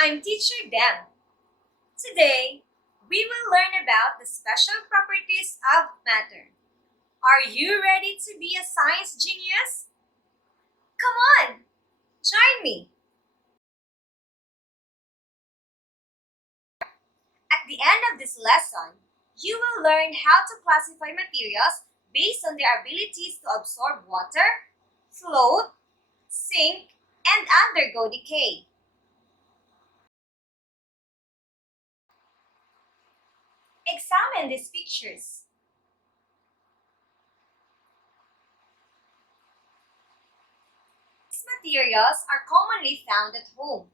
I'm Teacher Dem. Today, we will learn about the special properties of matter. Are you ready to be a science genius? Come on, join me. At the end of this lesson, you will learn how to classify materials based on their abilities to absorb water, float, sink, and undergo decay. Examine these pictures. These materials are commonly found at home.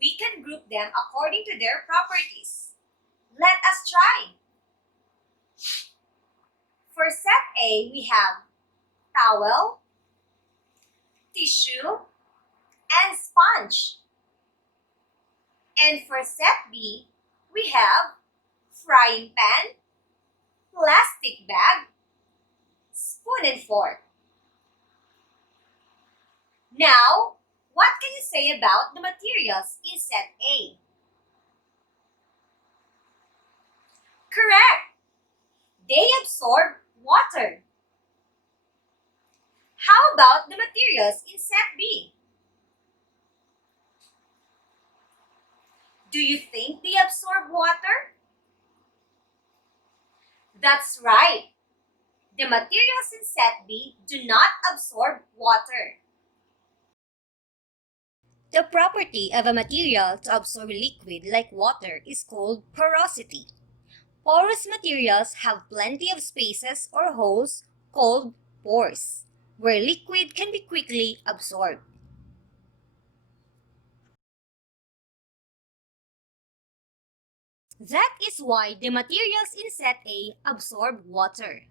We can group them according to their properties. Let us try. For set A, we have towel, tissue, and sponge. And for set B, we have frying pan, plastic bag, spoon and fork. Now, what can you say about the materials in set A? Correct! They absorb water. How about the materials in set B? Do you think they absorb water? That's right. The materials in set B do not absorb water. The property of a material to absorb liquid like water is called porosity. Porous materials have plenty of spaces or holes called pores, where liquid can be quickly absorbed. That is why the materials in set A absorb water.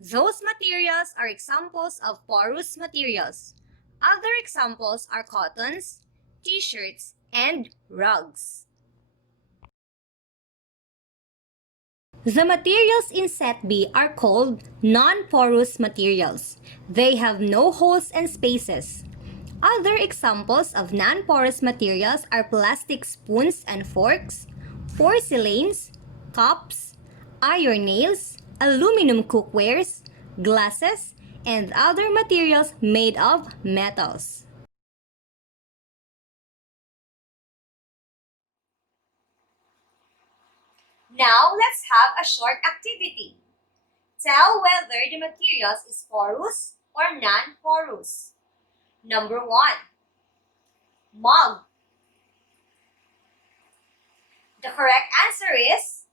Those materials are examples of porous materials. Other examples are cottons, t-shirts, and rugs. The materials in set B are called non-porous materials. They have no holes and spaces. Other examples of non-porous materials are plastic spoons and forks, porcelains, cups, iron nails, aluminum cookwares, glasses, and other materials made of metals. Now let's have a short activity. Tell whether the materials is porous or non-porous. Number 1. Mug. The correct answer is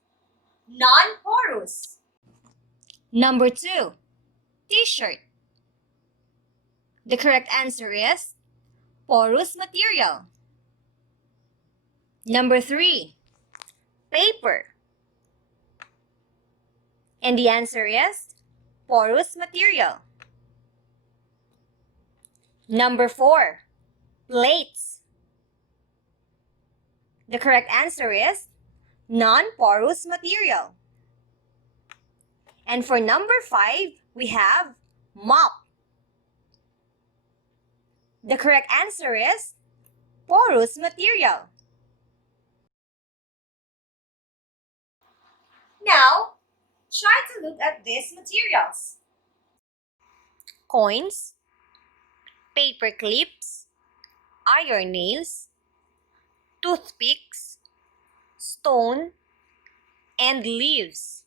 non-porous. Number 2. T-shirt. The correct answer is porous material. Number 3. Paper. And the answer is porous material. Number 4. Plates. The correct answer is non-porous material. And for number 5, we have mop. The correct answer is porous material. Now, try to look at these materials. Coins, paper clips, iron nails, toothpicks, stone, and leaves.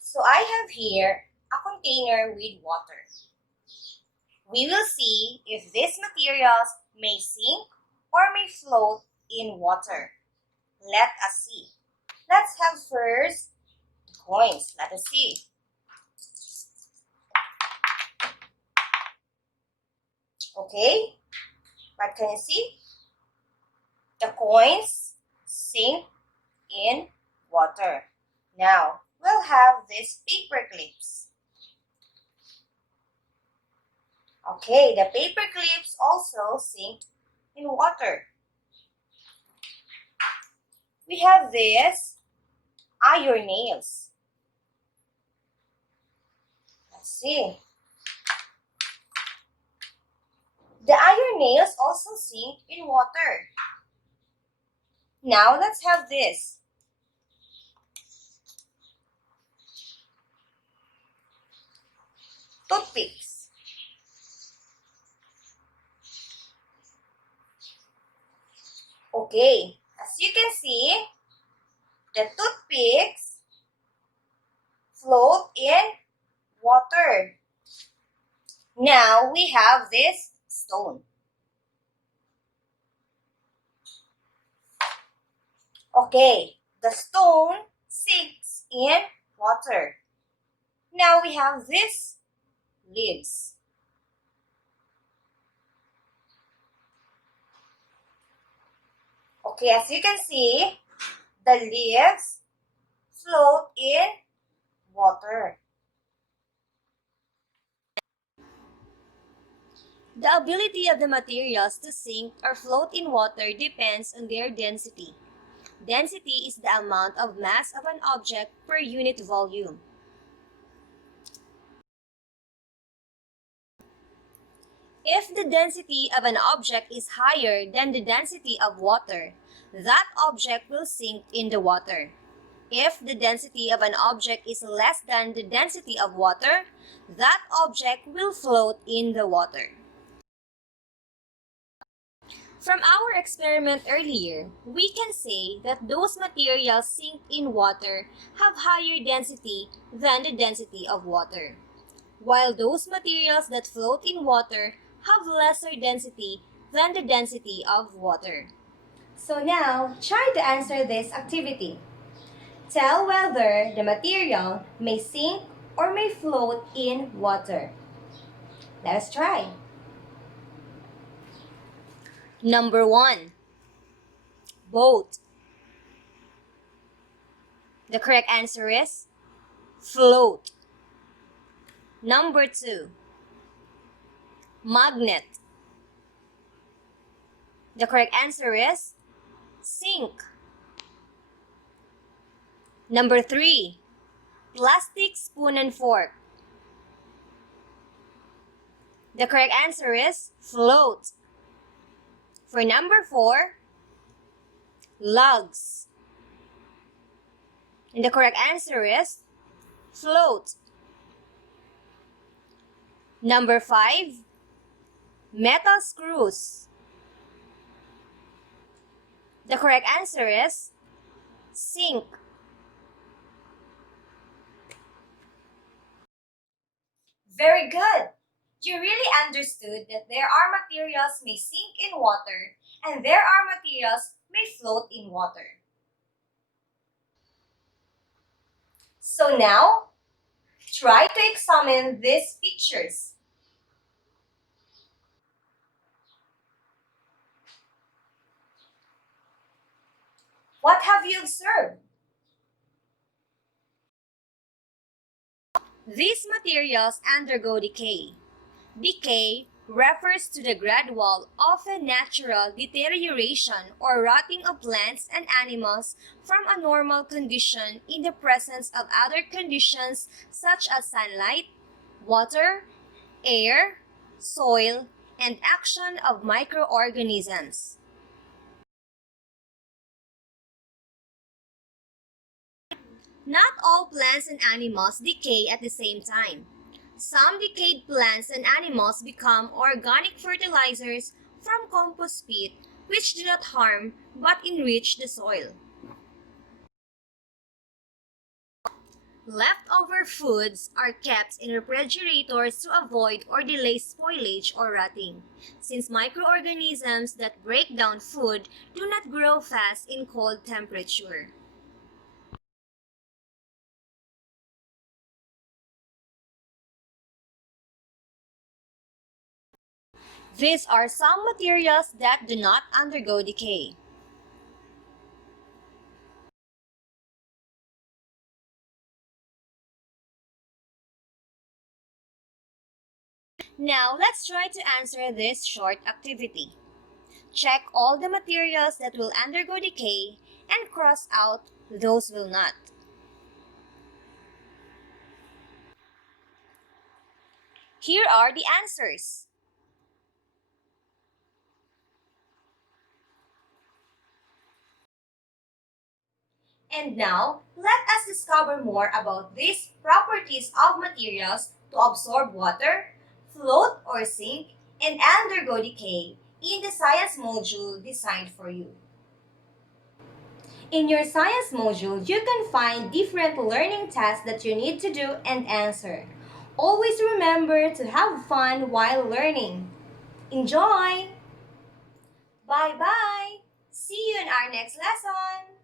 So I have here a container with water. We will see if these materials may sink or may float in water. Let us see. Let's have first the coins. Let us see. Okay, what can you see? The coins sink in water. Now, we'll have these paper clips. Okay, the paper clips also sink in water. We have this iron nails. Let's see. The iron nails also sink in water. Now let's have this. Toothpicks. Okay, as you can see, the toothpicks float in water. Now we have this stone. Okay, the stone sinks in water. Now we have these leaves. Okay, as you can see, the leaves float in water. The ability of the materials to sink or float in water depends on their density. Density is the amount of mass of an object per unit volume. If the density of an object is higher than the density of water, that object will sink in the water. If the density of an object is less than the density of water, that object will float in the water. From our experiment earlier, we can say that those materials sink in water have higher density than the density of water, while those materials that float in water have lesser density than the density of water. So now, try to answer this activity. Tell whether the material may sink or may float in water. Let's try. Number 1. Boat. The correct answer is float. Number 2. Magnet. The correct answer is sink. Number 3. Plastic spoon and fork. The correct answer is float. For number 4, lugs. And the correct answer is float. Number 5, metal screws. The correct answer is sink. Very good! You really understood that there are materials may sink in water and there are materials may float in water. So now, try to examine these pictures. What have you observed? These materials undergo decay. Decay refers to the gradual, often natural deterioration or rotting of plants and animals from a normal condition in the presence of other conditions such as sunlight, water, air, soil, and action of microorganisms. Not all plants and animals decay at the same time. Some decayed plants and animals become organic fertilizers from compost pit, which do not harm but enrich the soil. Leftover foods are kept in refrigerators to avoid or delay spoilage or rotting, since microorganisms that break down food do not grow fast in cold temperature. These are some materials that do not undergo decay. Now, let's try to answer this short activity. Check all the materials that will undergo decay and cross out those will not. Here are the answers. And now, let us discover more about these properties of materials to absorb water, float or sink, and undergo decay in the science module designed for you. In your science module, you can find different learning tasks that you need to do and answer. Always remember to have fun while learning. Enjoy! Bye-bye! See you in our next lesson!